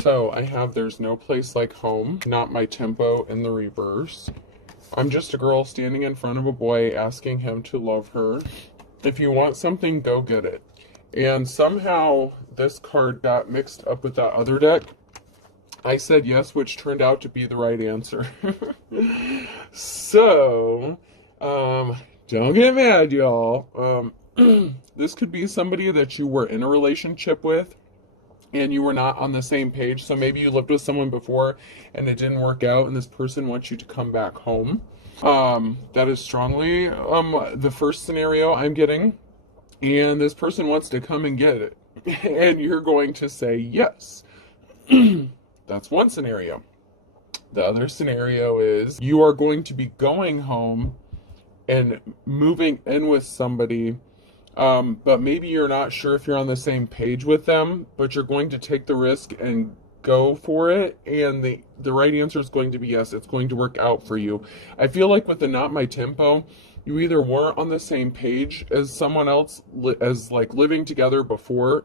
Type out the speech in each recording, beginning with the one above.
So I have there's no place like home, not my tempo in the reverse. I'm just a girl standing in front of a boy asking him to love her. If you want something, go get it. And somehow this card got mixed up with that other deck. I said yes, which turned out to be the right answer. So, don't get mad, y'all. This could be somebody that you were in a relationship with and you were not on the same page. So maybe you lived with someone before and it didn't work out and this person wants you to come back home. That is strongly the first scenario I'm getting. And this person wants to come and get it. And you're going to say yes. That's one scenario. The other scenario is you are going to be going home and moving in with somebody, but maybe you're not sure if you're on the same page with them, but you're going to take the risk and go for it, and the right answer is going to be yes. It's going to work out for you. I feel like with the not my tempo, you either weren't on the same page as someone else, as like living together before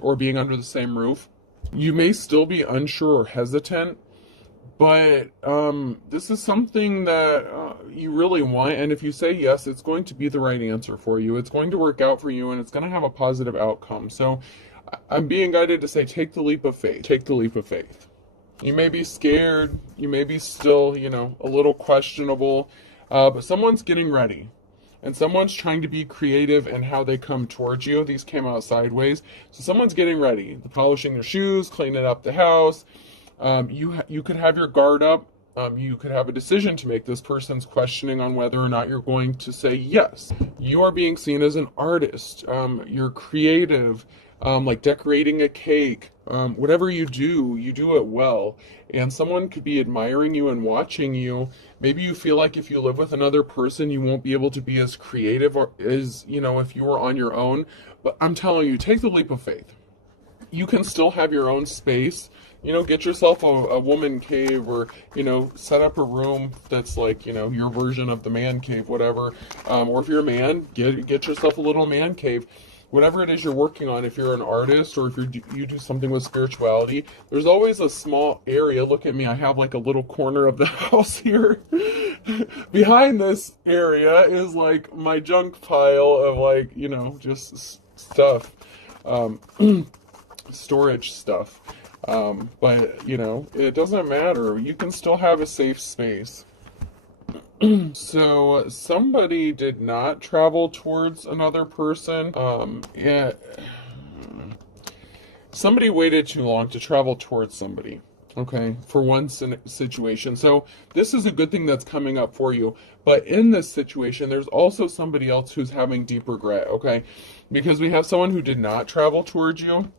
or being under the same roof. You may still be unsure or hesitant, but this is something that you really want, and if you say yes, it's going to be the right answer for you. It's going to work out for you, and it's going to have a positive outcome. So I'm being guided to say take the leap of faith. Take the leap of faith. You may be scared. You may be still, a little questionable, but someone's getting ready. And someone's trying to be creative in how they come towards you. These came out sideways. So someone's getting ready. They're polishing their shoes, cleaning up the house. You could have your guard up. You could have a decision to make. This person's questioning on whether or not you're going to say yes. You are being seen as an artist. You're creative, like decorating a cake. Whatever you do it well. And someone could be admiring you and watching you. Maybe you feel like if you live with another person, you won't be able to be as creative or as, if you were on your own. But I'm telling you, take the leap of faith. You can still have your own space. Get yourself a woman cave, or, set up a room that's like, your version of the man cave, whatever. Or if you're a man, get yourself a little man cave. Whatever it is you're working on, if you're an artist or if you do something with spirituality, there's always a small area. Look at me, I have like a little corner of the house here. Behind this area is like my junk pile of like, just stuff. Storage stuff. But, it doesn't matter. You can still have a safe space. So somebody did not travel towards another person. Somebody waited too long to travel towards somebody. Okay, for one situation. So this is a good thing that's coming up for you. But in this situation, there's also somebody else who's having deep regret. Okay, because we have someone who did not travel towards you.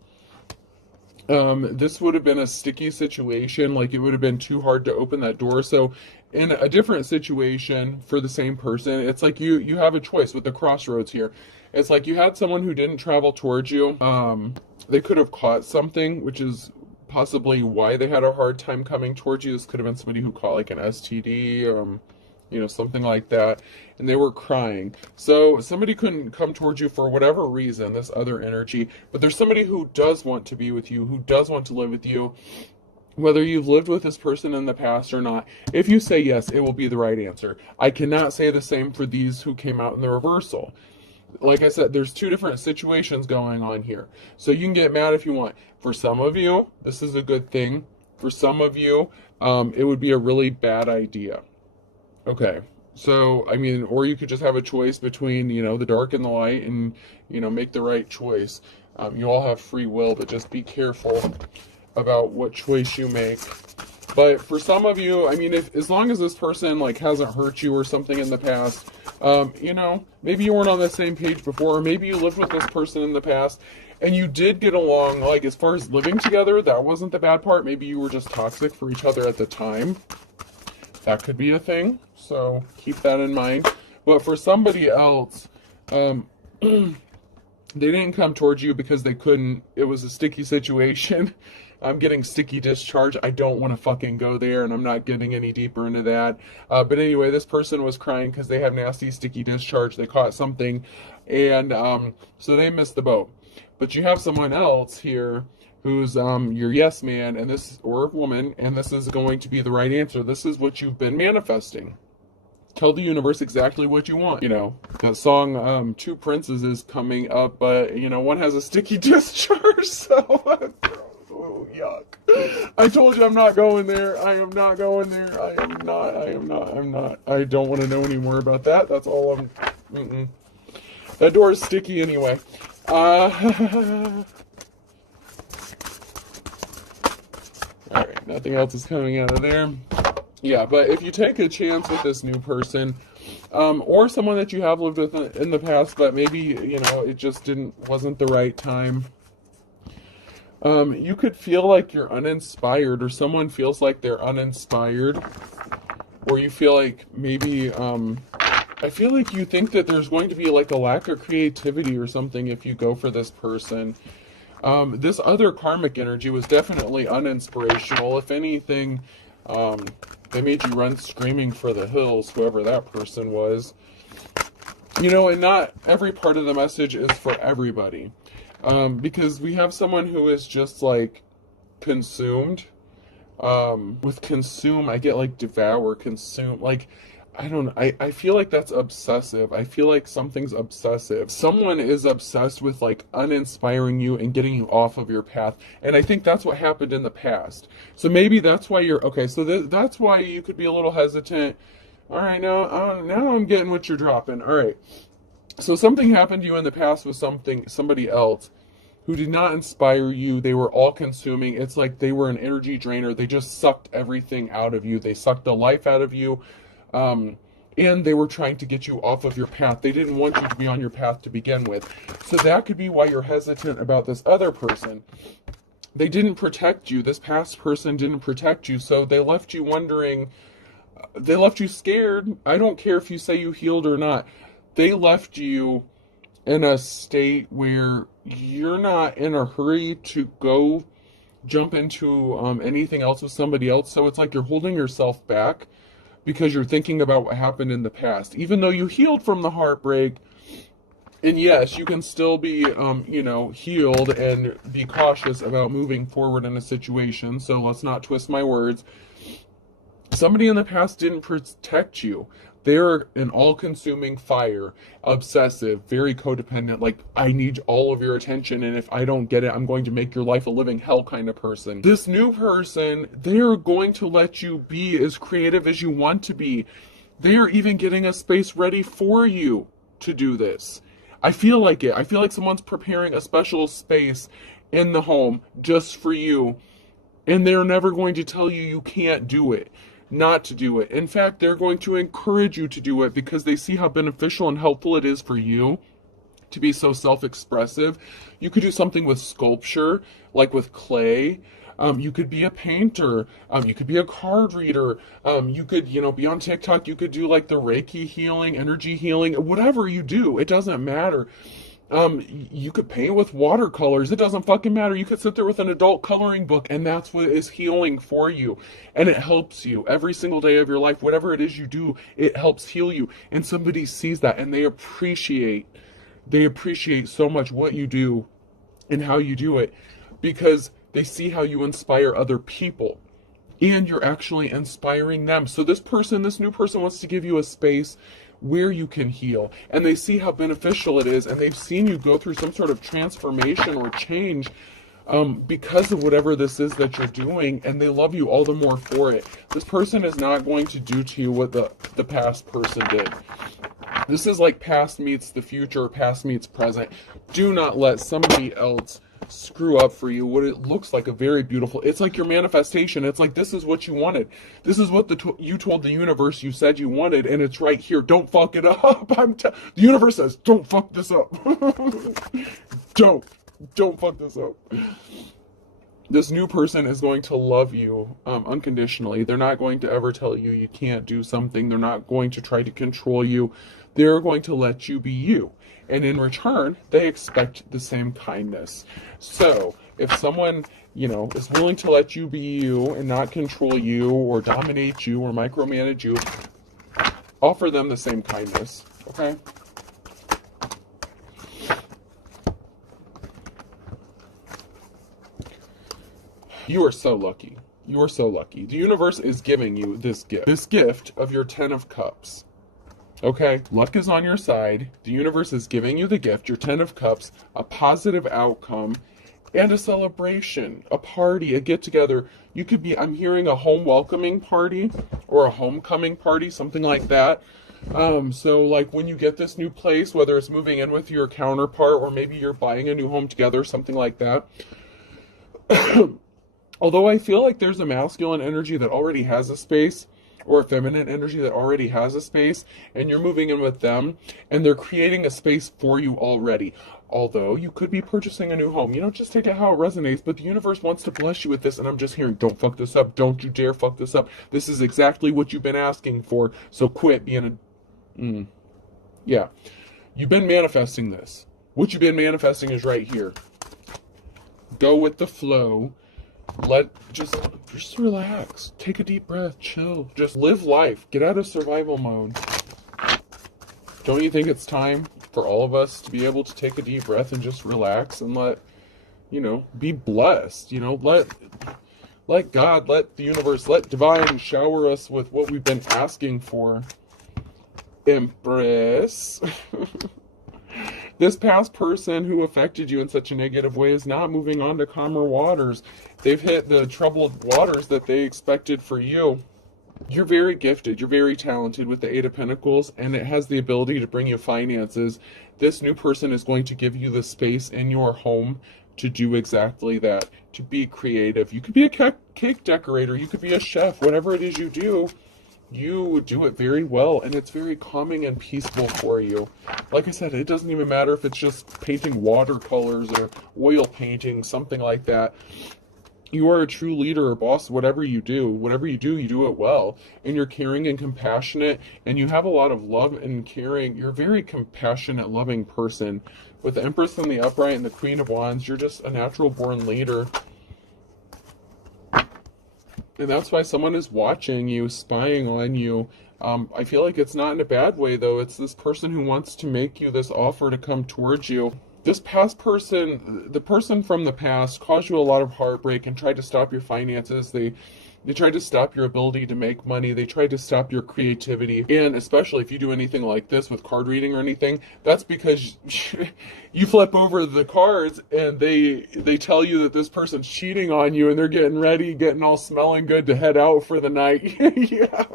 This would have been a sticky situation, like it would have been too hard to open that door. So in a different situation for the same person, it's like you have a choice with the crossroads here. It's like you had someone who didn't travel towards you. They could have caught something, which is possibly why they had a hard time coming towards you. This could have been somebody who caught like an STD, something like that, and they were crying. So somebody couldn't come towards you for whatever reason, this other energy, but there's somebody who does want to be with you, who does want to live with you, whether you've lived with this person in the past or not. If you say yes, it will be the right answer. I cannot say the same for these who came out in the reversal. Like I said, there's two different situations going on here. So you can get mad if you want. For some of you, this is a good thing. For some of you, it would be a really bad idea. Okay, so, or you could just have a choice between, the dark and the light and, make the right choice. You all have free will, but just be careful about what choice you make. But for some of you, as long as this person, hasn't hurt you or something in the past, maybe you weren't on the same page before, or maybe you lived with this person in the past, and you did get along, as far as living together, that wasn't the bad part. Maybe you were just toxic for each other at the time. That could be a thing, so keep that in mind. But for somebody else, they didn't come towards you because they couldn't. It was a sticky situation. I'm getting sticky discharge. I don't want to fucking go there, and I'm not getting any deeper into that. But anyway, this person was crying because they had nasty sticky discharge. They caught something, and so they missed the boat. But you have someone else here who's your yes man, and this, or woman, and this is going to be the right answer. This is what you've been manifesting. Tell the universe exactly what you want. You know, that song, Two Princes, is coming up, but, you know, one has a sticky discharge, so... Oh, yuck. I told you I'm not going there. I am not going there. I'm not. I don't want to know any more about that. That's all I'm... That door is sticky anyway. Alright, nothing else is coming out of there. Yeah, but if you take a chance with this new person, or someone that you have lived with in the past, but maybe, you know, it just wasn't the right time, you could feel like you're uninspired, or someone feels like they're uninspired, or you feel like maybe, I feel like you think that there's going to be like a lack of creativity or something if you go for this person. This other karmic energy was definitely uninspirational. If anything, they made you run screaming for the hills, whoever that person was. You know, and not every part of the message is for everybody. Because we have someone who is just like consumed. With consume, I get like devour, consume, like, I don't know. I feel like that's obsessive. I feel like something's obsessive. Someone is obsessed with like uninspiring you and getting you off of your path. And I think that's what happened in the past. So maybe that's why you're, okay, so that's why you could be a little hesitant. All right, now I'm getting what you're dropping. All right. So something happened to you in the past with somebody else who did not inspire you. They were all consuming. It's like they were an energy drainer. They just sucked everything out of you. They sucked the life out of you. And they were trying to get you off of your path. They didn't want you to be on your path to begin with. So that could be why you're hesitant about this other person. They didn't protect you. This past person didn't protect you. So they left you wondering, they left you scared. I don't care if you say you healed or not. They left you in a state where you're not in a hurry to go jump into anything else with somebody else. So it's like you're holding yourself back, because you're thinking about what happened in the past. Even though you healed from the heartbreak, and yes, you can still be, you know, healed and be cautious about moving forward in a situation. So let's not twist my words. Somebody in the past didn't protect you. They're an all-consuming fire, obsessive, very codependent, like, I need all of your attention, and if I don't get it, I'm going to make your life a living hell kind of person. This new person, they're going to let you be as creative as you want to be. They are even getting a space ready for you to do this. I feel like it. I feel like someone's preparing a special space in the home just for you, and they're never going to tell you you can't do it. Not to do it. In fact, they're going to encourage you to do it because they see how beneficial and helpful it is for you to be so self-expressive. You could do something with sculpture, like with clay. You could be a painter. You could be a card reader. You could, you know, be on TikTok. You could do like the Reiki healing, energy healing, whatever you do. It doesn't matter. You could paint with watercolors. It doesn't fucking matter. You could sit there with an adult coloring book, and that's what is healing for you. And it helps you every single day of your life. Whatever it is you do, it helps heal you. And somebody sees that, and they appreciate so much what you do and how you do it, because they see how you inspire other people. And you're actually inspiring them. So this new person wants to give you a space where you can heal, and they see how beneficial it is, and they've seen you go through some sort of transformation or change because of whatever this is that you're doing, and they love you all the more for it. This person is not going to do to you what the past person did. This is like past meets the future, past meets present. Do not let somebody else screw up for you what it looks like a very beautiful, it's like your manifestation. It's like, this is what you wanted. This is what you told the universe you said you wanted, and it's right here. Don't fuck it up. The universe says, don't fuck this up. Don't fuck this up. This new person is going to love you unconditionally. They're not going to ever tell you you can't do something. They're not going to try to control you. They're going to let you be you. And in return, they expect the same kindness. So if someone, you know, is willing to let you be you and not control you or dominate you or micromanage you, offer them the same kindness, okay? You are so lucky. You are so lucky. The universe is giving you this gift. This gift of your 10 of Cups. Okay? Luck is on your side. The universe is giving you the gift, your 10 of Cups, a positive outcome, and a celebration, a party, a get-together. You could be, I'm hearing a home welcoming party or a homecoming party, something like that. So like when you get this new place, whether it's moving in with your counterpart or maybe you're buying a new home together, something like that. Although I feel like there's a masculine energy that already has a space, or a feminine energy that already has a space, and you're moving in with them, and they're creating a space for you already. Although you could be purchasing a new home. You know, just take it how it resonates, but the universe wants to bless you with this, and I'm just hearing, don't fuck this up. Don't you dare fuck this up. This is exactly what you've been asking for, so quit being a... Yeah. You've been manifesting this. What you've been manifesting is right here. Go with the flow. Just relax. Take a deep breath. Chill. Just live life. Get out of survival mode. Don't you think it's time for all of us to be able to take a deep breath and just relax and let, you know, be blessed? You know, let God, let the universe, let divine shower us with what we've been asking for. Empress. This past person who affected you in such a negative way is not moving on to calmer waters. They've hit the troubled waters that they expected for you. You're very gifted. You're very talented with the Eight of Pentacles, and it has the ability to bring you finances. This new person is going to give you the space in your home to do exactly that, to be creative. You could be a cake decorator. You could be a chef. Whatever it is you do it very well, and it's very calming and peaceful for you. Like I said, it doesn't even matter if it's just painting watercolors or oil painting, something like that. You are a true leader or boss. Whatever you do you do it well, and you're caring and compassionate, and you have a lot of love and caring. You're a very compassionate, loving person. With the Empress and the Upright and the Queen of Wands, you're just a natural born leader. And that's why someone is watching you, spying on you. I feel like it's not in a bad way, though. It's this person who wants to make you this offer to come towards you. This past person, the person from the past, caused you a lot of heartbreak and tried to stop your finances. They tried to stop your ability to make money. They tried to stop your creativity. And especially if you do anything like this with card reading or anything, that's because you flip over the cards and they tell you that this person's cheating on you and they're getting ready, getting all smelling good to head out for the night. Yeah.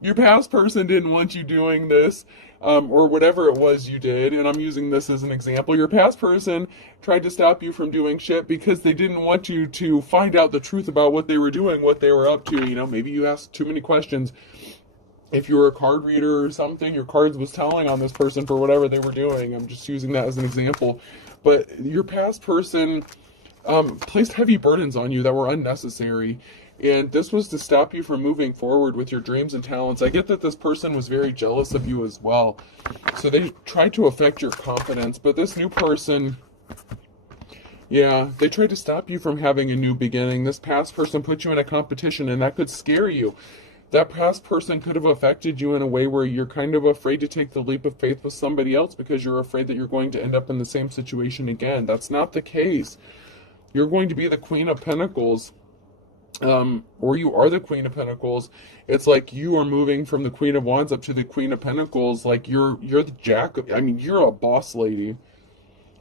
Your past person didn't want you doing this. Or whatever it was you did, and I'm using this as an example. Your past person tried to stop you from doing shit because they didn't want you to find out the truth about what they were doing, what they were up to. You know, maybe you asked too many questions. If you were a card reader or something, your cards was telling on this person for whatever they were doing. I'm just using that as an example. But your past person placed heavy burdens on you that were unnecessary. And this was to stop you from moving forward with your dreams and talents. I get that this person was very jealous of you as well. So they tried to affect your confidence. But this new person, yeah, they tried to stop you from having a new beginning. This past person put you in a competition, and that could scare you. That past person could have affected you in a way where you're kind of afraid to take the leap of faith with somebody else because you're afraid that you're going to end up in the same situation again. That's not the case. You're going to be the Queen of Pentacles. Or you are the Queen of Pentacles. It's like you are moving from the Queen of Wands up to the Queen of Pentacles. Like you're the Jack of, I mean, you're a boss lady.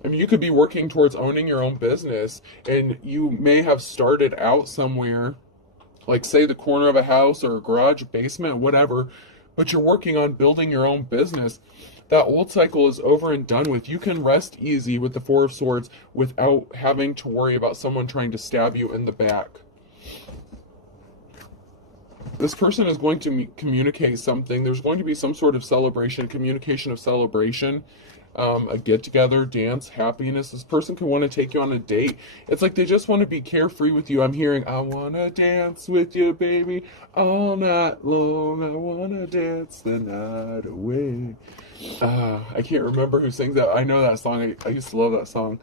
I mean, you could be working towards owning your own business, and you may have started out somewhere, like say the corner of a house or a garage, basement, whatever, but you're working on building your own business. That old cycle is over and done with. You can rest easy with the Four of Swords without having to worry about someone trying to stab you in the back. This person is going to communicate something. There's going to be some sort of celebration, communication of celebration, a get-together, dance, happiness. This person could want to take you on a date. It's like they just want to be carefree with you. I'm hearing, I want to dance with you, baby, all night long. I want to dance the night away. I can't remember who sings that. I know that song. I used to love that song.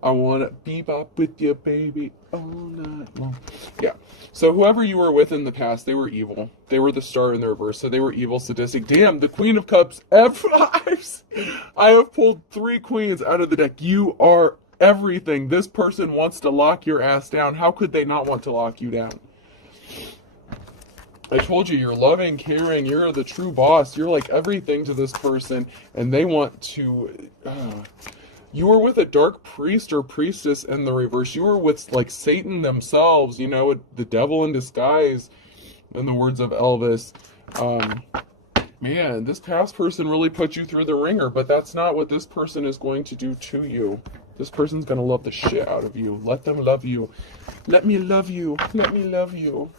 I want to bebop with you, baby, all night long. Yeah. So whoever you were with in the past, they were evil. They were the star in the reverse. So they were evil, sadistic. Damn, the Queen of Cups F5s. I have pulled 3 queens out of the deck. You are Everything. This person wants to lock your ass down. How could they not want to lock you down? I told you, you're loving, caring, you're the true boss. You're like everything to this person, and they want to... You were with a dark priest or priestess in the reverse. You were with, like, Satan themselves, you know, the devil in disguise, in the words of Elvis. Man, this past person really put you through the ringer, but that's not what this person is going to do to you. This person's going to love the shit out of you. Let them love you. Let me love you. Let me love you.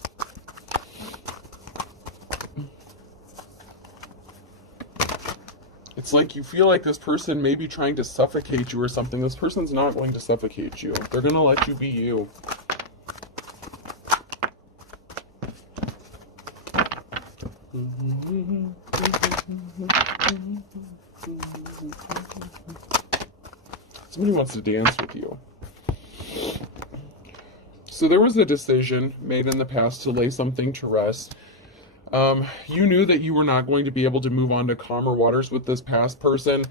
It's like you feel like this person may be trying to suffocate you or something. This person's not going to suffocate you. They're going to let you be you. Somebody wants to dance with you. So there was a decision made in the past to lay something to rest. You knew that you were not going to be able to move on to calmer waters with this past person.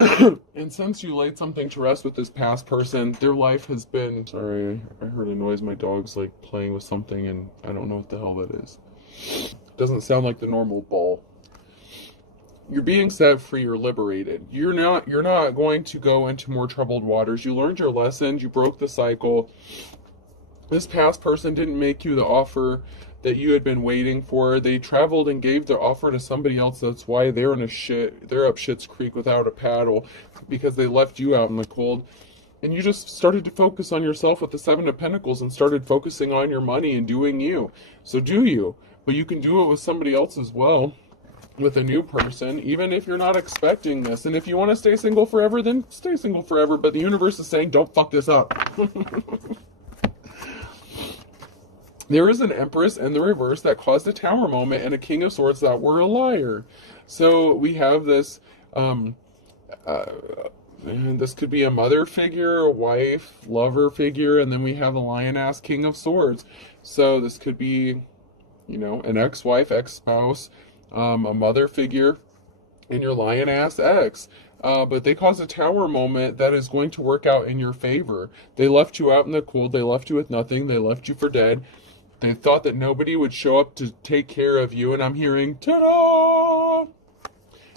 And since you laid something to rest with this past person, their life has been... Sorry, I heard a noise. My dog's like playing with something and I don't know what the hell that is. Doesn't sound like the normal ball. You're being set free, you're liberated. You're not going to go into more troubled waters. You learned your lessons, you broke the cycle. This past person didn't make you the offer that you had been waiting for. They traveled and gave their offer to somebody else. That's why they're up Shit's Creek without a paddle, because they left you out in the cold. And you just started to focus on yourself with the Seven of Pentacles and started focusing on your money and doing you. So do you. But you can do it with somebody else as well, with a new person, even if you're not expecting this. And if you want to stay single forever, then stay single forever. But the universe is saying, don't fuck this up. There is an Empress in the reverse that caused a Tower moment and a King of Swords that were a liar. So we have this, and this could be a mother figure, a wife, lover figure, and then we have a lion-ass King of Swords. So this could be, you know, an ex-wife, ex-spouse, a mother figure, and your lion-ass ex. But they caused a Tower moment that is going to work out in your favor. They left you out in the cold. They left you with nothing. They left you for dead. They thought that nobody would show up to take care of you, and I'm hearing, ta-da!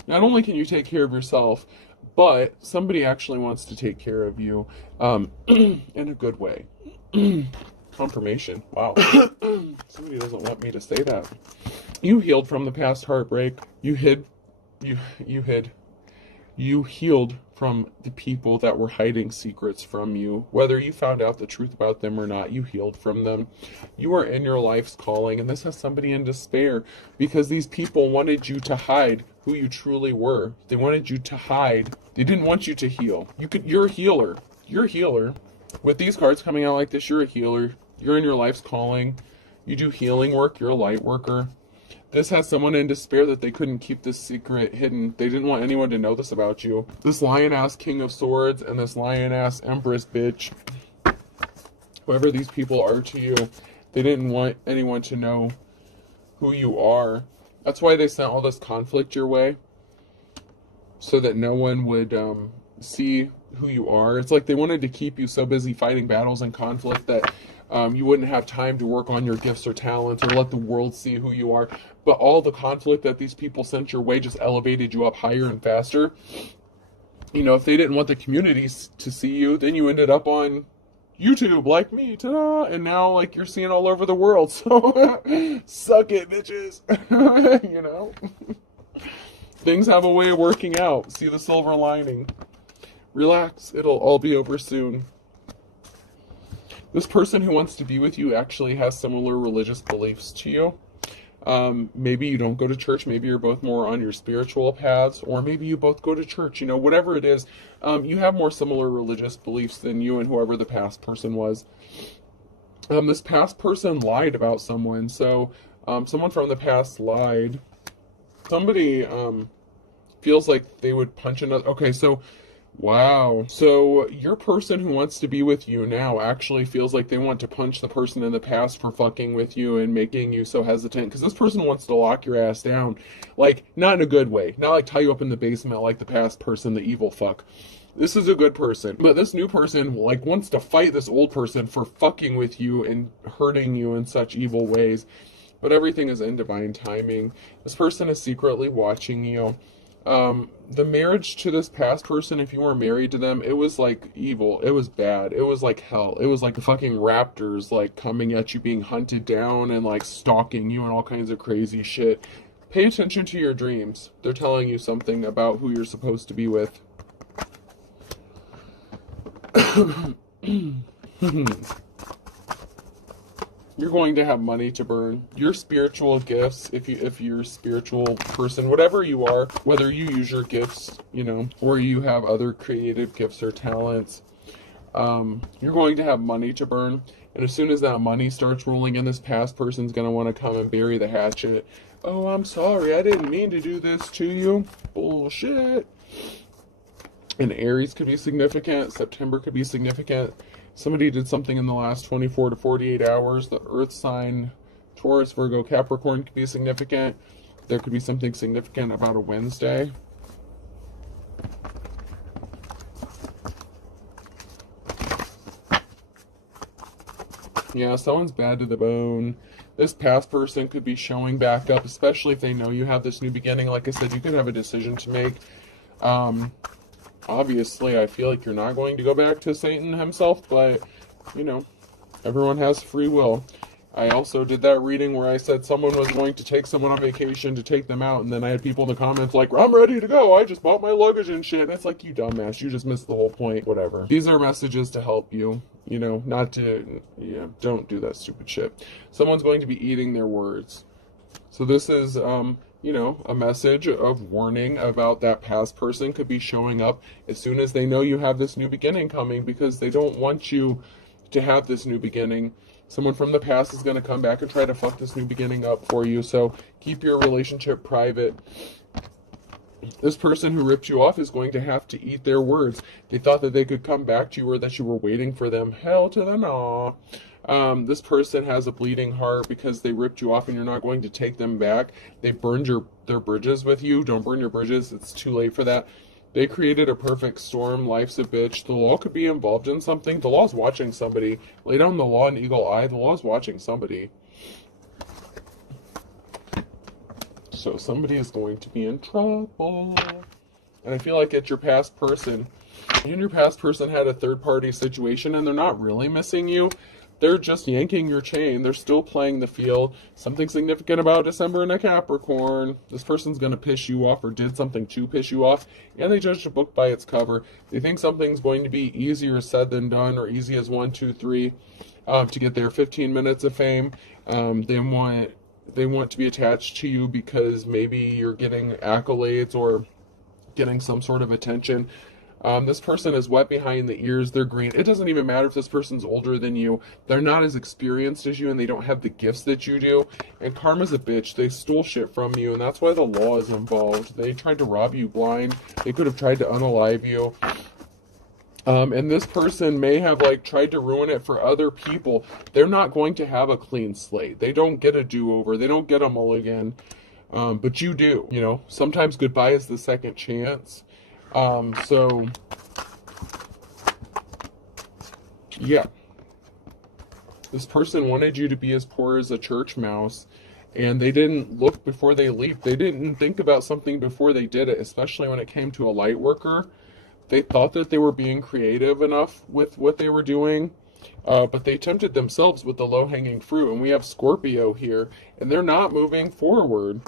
Not only can you take care of yourself, but somebody actually wants to take care of you in a good way. Confirmation. Wow. Somebody doesn't want me to say that. You healed from the past heartbreak. You healed from the people that were hiding secrets from you. Whether you found out the truth about them or not, you healed from them. You are in your life's calling, and this has somebody in despair because these people wanted you to hide who you truly were. They wanted you to hide. They didn't want you to heal. You're a healer. You're a healer. With these cards coming out like this, you're a healer. You're in your life's calling. You do healing work. You're a light worker. This has someone in despair that they couldn't keep this secret hidden. They didn't want anyone to know this about you. This lion-ass King of Swords and this lion-ass Empress bitch, whoever these people are to you, they didn't want anyone to know who you are. That's why they sent all this conflict your way, so that no one would see who you are. It's like they wanted to keep you so busy fighting battles and conflict that you wouldn't have time to work on your gifts or talents or let the world see who you are. But all the conflict that these people sent your way just elevated you up higher and faster. You know, if they didn't want the communities to see you, then you ended up on YouTube like me, ta-da! And now, like, you're seen all over the world. So, suck it, bitches. You know? Things have a way of working out. See the silver lining. Relax. It'll all be over soon. This person who wants to be with you actually has similar religious beliefs to you. Maybe you don't go to church. Maybe you're both more on your spiritual paths. Or maybe you both go to church. You know, whatever it is, you have more similar religious beliefs than you and whoever the past person was. This past person lied about someone. So, someone from the past lied. Somebody feels like they would punch another... Okay, so... Wow. So your person who wants to be with you now actually feels like they want to punch the person in the past for fucking with you and making you so hesitant. Because this person wants to lock your ass down. Like, not in a good way. Not like tie you up in the basement like the past person, the evil fuck. This is a good person. But this new person, like, wants to fight this old person for fucking with you and hurting you in such evil ways. But everything is in divine timing. This person is secretly watching you. The marriage to this past person, if you were married to them, it was like evil. It was bad. It was like hell. It was like the fucking raptors, like, coming at you, being hunted down and, like, stalking you and all kinds of crazy shit. Pay attention to your dreams. They're telling you something about who you're supposed to be with. You're going to have money to burn. Your spiritual gifts, if you're a spiritual person, whatever you are, whether you use your gifts, you know, or you have other creative gifts or talents, you're going to have money to burn. And as soon as that money starts rolling in, this past person's going to want to come and bury the hatchet. Oh, I'm sorry, I didn't mean to do this to you. Bullshit. And Aries could be significant. September could be significant. Somebody did something in the last 24 to 48 hours. The Earth sign, Taurus, Virgo, Capricorn could be significant. There could be something significant about a Wednesday. Yeah, someone's bad to the bone. This past person could be showing back up, especially if they know you have this new beginning. Like I said, you could have a decision to make. Obviously, I feel like you're not going to go back to Satan himself, but, you know, everyone has free will. I also did that reading where I said someone was going to take someone on vacation to take them out, and then I had people in the comments like, I'm ready to go, I just bought my luggage and shit. And it's like, you dumbass, you just missed the whole point, whatever. These are messages to help you, you know, not to, yeah, don't do that stupid shit. Someone's going to be eating their words. So this is, you know, a message of warning about that past person could be showing up as soon as they know you have this new beginning coming, because they don't want you to have this new beginning. Someone from the past is going to come back and try to fuck this new beginning up for you, so keep your relationship private. This person who ripped you off is going to have to eat their words. They thought that they could come back to you or that you were waiting for them. Hell to the no. This person has a bleeding heart because they ripped you off and you're not going to take them back. They burned their bridges with you. Don't burn your bridges. It's too late for that. They created a perfect storm. Life's a bitch. The law could be involved in something. The law's watching somebody. Lay down the law and eagle eye. The law's watching somebody. So somebody is going to be in trouble. And I feel like it's your past person. And your past person had a third-party situation and they're not really missing you. They're just yanking your chain. They're still playing the field. Something significant about December in a Capricorn. This person's going to piss you off or did something to piss you off. And they judged a book by its cover. They think something's going to be easier said than done, or easy as 1, 2, 3 to get their 15 minutes of fame. They want to be attached to you because maybe you're getting accolades or getting some sort of attention. This person is wet behind the ears. They're green. It doesn't even matter if this person's older than you. They're not as experienced as you and they don't have the gifts that you do. And karma's a bitch. They stole shit from you and that's why the law is involved. They tried to rob you blind. They could have tried to unalive you. And this person may have like tried to ruin it for other people. They're not going to have a clean slate. They don't get a do-over. They don't get a mulligan. But you do, you know. Sometimes goodbye is the second chance. So, yeah, this person wanted you to be as poor as a church mouse, and they didn't look before they leaped. They didn't think about something before they did it, especially when it came to a light worker. They thought that they were being creative enough with what they were doing, but they tempted themselves with the low-hanging fruit, and we have Scorpio here, and they're not moving forward.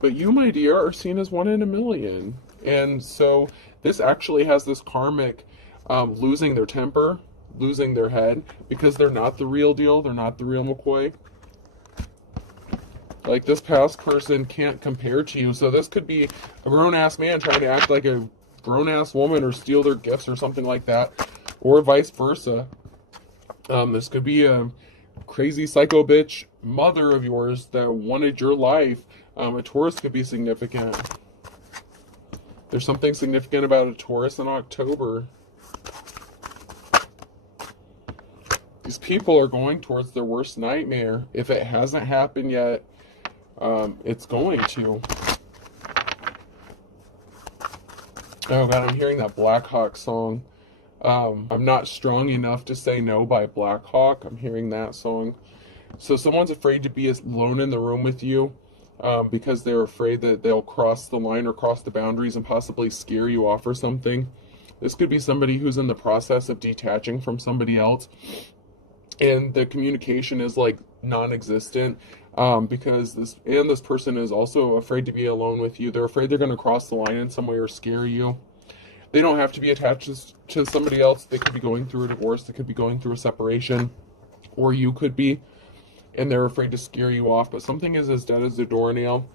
But you, my dear, are seen as 1 in a million. And so this actually has this karmic losing their temper, losing their head, because they're not the real deal. They're not the real McCoy. Like, this past person can't compare to you. So this could be a grown-ass man trying to act like a grown-ass woman or steal their gifts or something like that. Or vice versa. This could be a crazy psycho bitch mother of yours that wanted your life. A Taurus could be significant. There's something significant about a Taurus in October. These people are going towards their worst nightmare. If it hasn't happened yet, it's going to. Oh god, I'm hearing that Black Hawk song. I'm not strong enough to say no by Black Hawk. I'm hearing that song. So someone's afraid to be alone in the room with you, because they're afraid that they'll cross the line or cross the boundaries and possibly scare you off or something. This could be somebody who's in the process of detaching from somebody else, and the communication is like non-existent, because this person is also afraid to be alone with you. They're afraid they're going to cross the line in some way or scare you. They don't have to be attached to somebody else. They could be going through a divorce. They could be going through a separation, or you could be, and they're afraid to scare you off. But something is as dead as a doornail,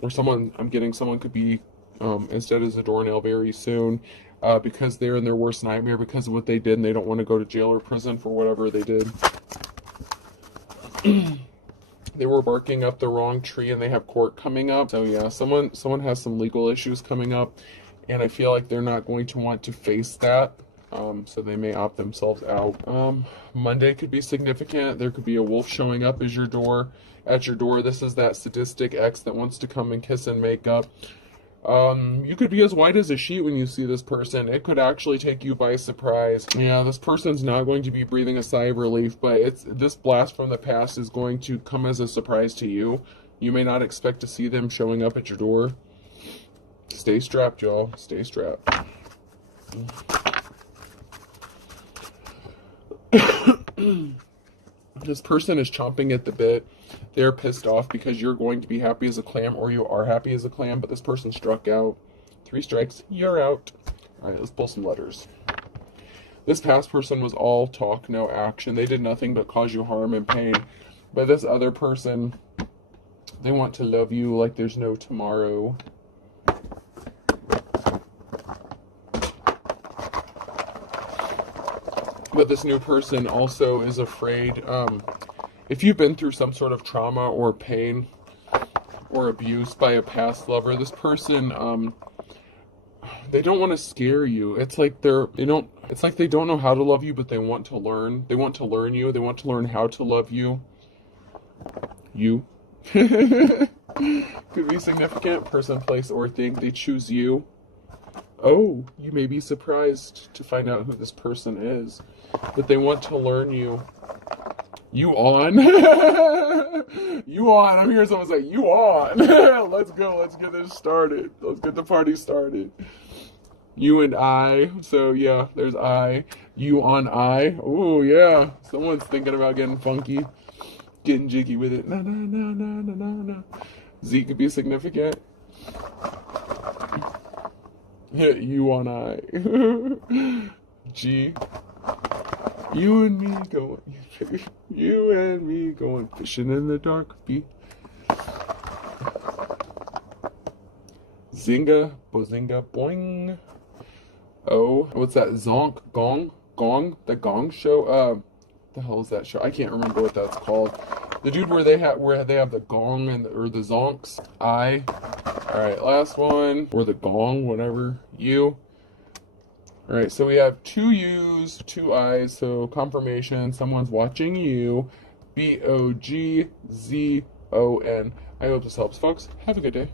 or someone could be as dead as a doornail very soon, because they're in their worst nightmare because of what they did, and they don't want to go to jail or prison for whatever they did. They were barking up the wrong tree, and they have court coming up. So yeah, someone has some legal issues coming up, and I feel like they're not going to want to face that. So they may opt themselves out. Monday could be significant. There could be a wolf showing up at your door. This is that sadistic ex that wants to come and kiss and make up. You could be as white as a sheet when you see this person. It could actually take you by surprise. Yeah, this person's not going to be breathing a sigh of relief, but this blast from the past is going to come as a surprise to you. You may not expect to see them showing up at your door. Stay strapped, y'all. Stay strapped. This person is chomping at the bit. They're pissed off because you're going to be happy as a clam, or you are happy as a clam, but this person struck out. 3 strikes, you're out. Alright, let's pull some letters. This past person was all talk, no action. They did nothing but cause you harm and pain. But this other person, they want to love you like there's no tomorrow. But this new person also is afraid. If you've been through some sort of trauma or pain or abuse by a past lover, this person, they don't want to scare you. It's like they don't know how to love you, but they want to learn. They want to learn you. They want to learn how to love you. You. Could be significant. Person, place, or thing. They choose you. Oh, you may be surprised to find out who this person is, but they want to learn you. You on? You on? I'm hearing someone say, you on? Let's go. Let's get this started. Let's get the party started. You and I. So yeah, there's I. You on I. Oh yeah. Someone's thinking about getting funky. Getting jiggy with it. No. Z could be significant. You on I. G. You and me going fishing in the dark. B. Zinga, bozinga, boing. Oh, what's that? Zonk, gong, the Gong Show. The hell is that show? I can't remember what that's called. The dude where they have the gong or the zonks. I. All right, last one, or the gong, whatever. You. All right, so we have 2 U's, 2 I's, so confirmation, someone's watching you. BOGZON. I hope this helps, folks. Have a good day.